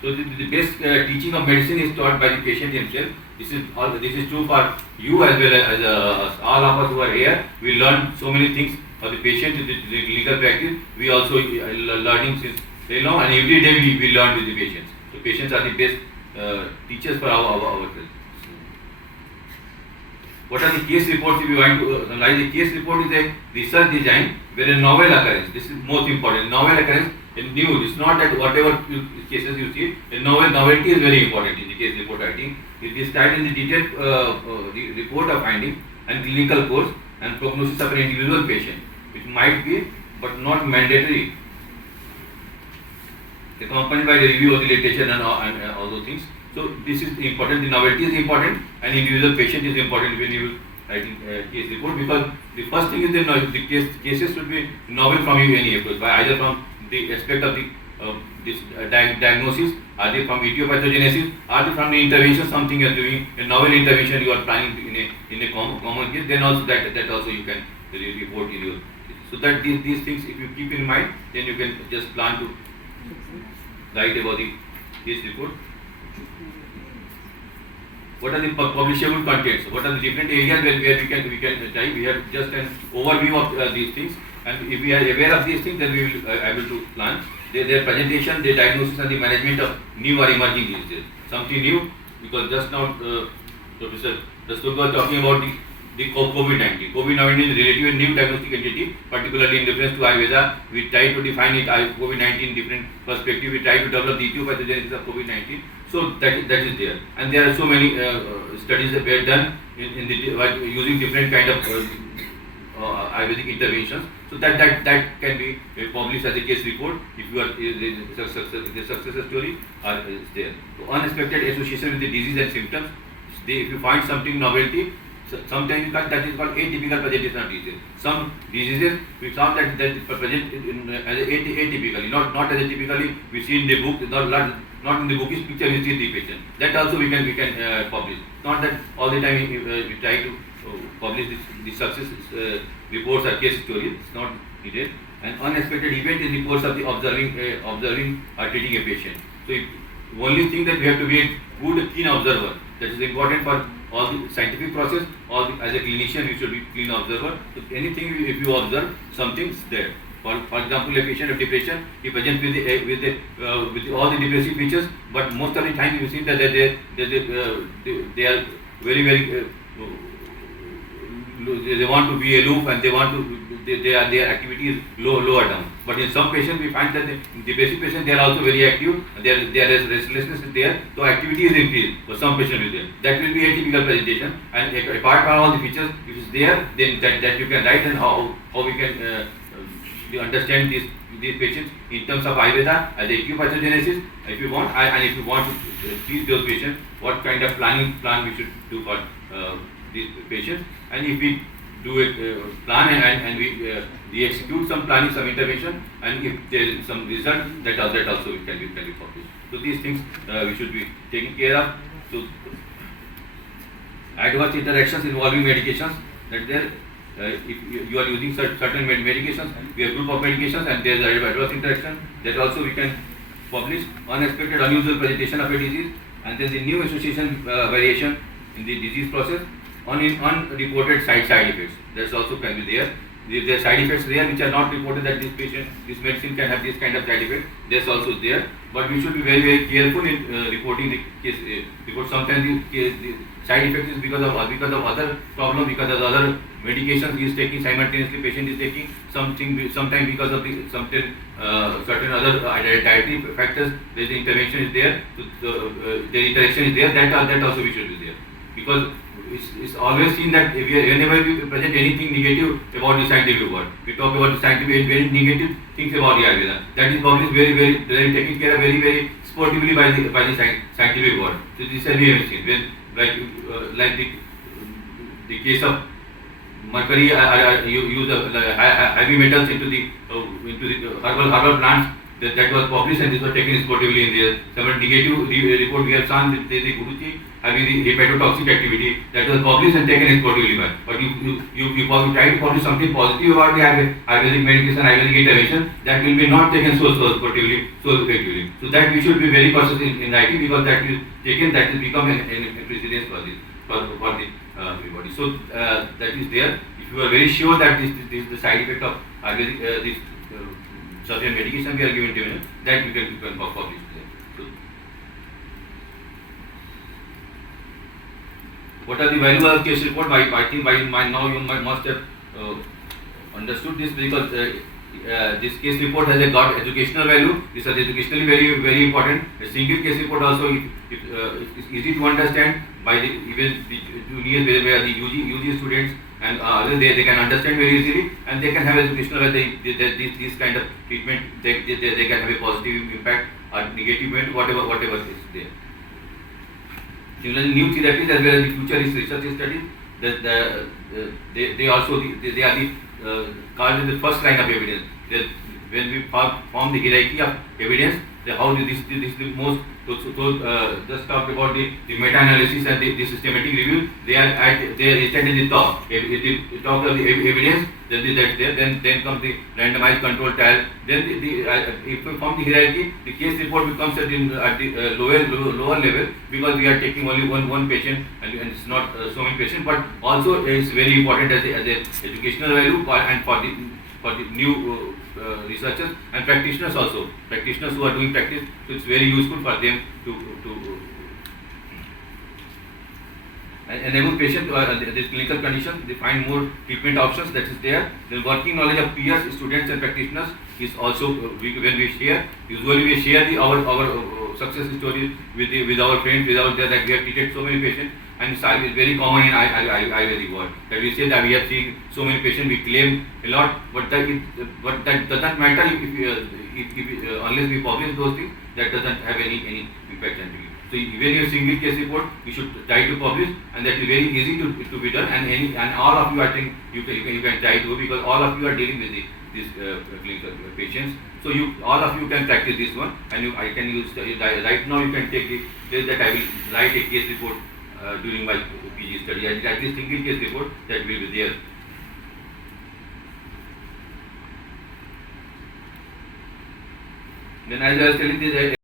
So the best teaching of medicine is taught by the patient himself. This is true for you as well as all of us who are here. We learn so many things for the patient in the clinical practice. We also learning since and every day we learn with the patients. So patients are the best teachers for our What are the case reports if you want to analyze? The case report is a research design where a novel occurrence. This is most important. Novel occurrence in new. It's not that whatever cases you see. A novelty is very important in the case report writing. It is described in the detailed report of finding and clinical course and prognosis of an individual patient. It might be, but not mandatory. Accompanied by the review of the literature and all those things. So this is important. The novelty is important, and individual patient is important when you writing case report, because the first thing is the cases should be novel from you any approach, by either from the aspect of the diagnosis, are they from etiopathogenesis, are they from the intervention, something you are doing, a novel intervention you are planning in a common case, then also that also you can report in your case. So that these things, if you keep in mind, then you can just plan to write about the case report. What are the publishable contents? What are the different areas where we can try? We have just an overview of these things, and if we are aware of these things, then we will able to plan their presentation, their diagnosis, and the management of new or emerging diseases. Something new, because just now Professor Dastoor was talking about the COVID-19. COVID-19 is relatively new diagnostic entity, particularly in reference to Ayurveda. We try to define it COVID-19 different perspective. We try to develop the etiopathogenesis of COVID-19. So that is there, and there are so many studies that were done in using different kind of Ayurvedic interventions. So that can be published as a case report if you are the success story is there. So unexpected association with the disease and symptoms. If you find something novelty, sometimes that is called atypical presentation of disease. Some diseases we found that present as atypically, not as a typically we see in the book, not in the bookish picture we see the patient. That also we can publish. Not that all the time we try to publish the success reports or case stories. It's not needed. An unexpected event in the course of the observing or treating a patient. So only thing that we have to be a good keen observer. That is important for all the scientific process. As a clinician, you should be keen observer. So anything if you observe, something's there. For example, a patient of depression, he presents with all the depressive features, but most of the time you see that they are very they want to be aloof, and their activity is lower down. But in some patients we find that the depressive patients, they are also very active, their restlessness is there, so activity is increased for some patients is there. That will be a typical presentation, and apart from all the features, if it's there, then that you can write, and how we can understand these patients in terms of Ayurveda as etiopathogenesis, if you want, and if you want to treat those patients, what kind of plan we should do for these patients, and if we do a plan and we execute some planning, some intervention, and if there is some result, that also can be published. So these things we should be taking care of. So adverse interactions involving medications, that there. If you are using certain medications, we have group of medications, and there is adverse interaction, that also we can publish. Unexpected, unusual presentation of a disease, and then the new association variation in the disease process. Unreported side effects, that also can be there. There are side effects there which are not reported, that this medicine can have this kind of side effect. That's also there, but we should be very careful in reporting the case report. Sometimes the side effect is because of other problem, because of other medications he is taking simultaneously. Patient is taking something, sometimes because of certain other dietary factors. The intervention is there, the interaction is there. That also we should be there, because it's always seen that whenever we present anything negative about the scientific world, we talk about the scientific very negative things about the Ayurveda. That is published very taken care of very sportively by the scientific world. So this is we have seen when like the case of mercury, use of heavy metals into the herbal plants that was published and this was taken sportively in there. Some negative report we have seen the Guruji having the hepatotoxic activity that was published and taken sportively. But you try to publish something positive about the Ayurvedic medication, Ayurvedic intervention, that will be not taken so sportively, so effectively. So that we should be very cautious in writing, because that is taken, that will become a precedence for this for the everybody. So that is there. If you are very sure that this is the side effect of Ayurvedic this certain medication we are given to you, that you can publish there. So, what are the value of case report? I think by now you must have understood this, because this case report has got educational value. This is educationally very important. A single case report also it's easy to understand by even the juniors, where the UG students and others, they can understand very easily, and they can have educational value. This kind of treatment they can have a positive impact or negative impact, whatever is there. Similarly, new therapies as well as the future research studies, they also they are the called the first line of evidence. When we form the hierarchy of evidence, how this is the most. So just talk about the meta-analysis and the systematic review. They stand in the top. If you talk of the evidence, then comes the randomized control trial. Then if we form the hierarchy, the case report becomes at the lower level, because we are taking only one patient and it's not so many patients. But also it's very important as a educational value and for the new researchers and practitioners also. Practitioners who are doing practice, so it's very useful for them to enable patient this clinical condition. They find more treatment options, that is there. The working knowledge of peers, students and practitioners is also when we share. Usually we share our success stories with our friends, that we have treated so many patients. And it's very common in Ayurvedic world that we say that we have seen so many patients, we claim a lot, but that doesn't matter if unless we publish those things, that doesn't have any impact on you. So even your single case report, you should try to publish, and that is very easy to be done. And all of you, I think you can try to, because all of you are dealing with these clinical patients. So all of you can practice this one, and I can use right now. You can take that I will write a case report during my PG study, and at least single case report that will be there. Then as I was telling this,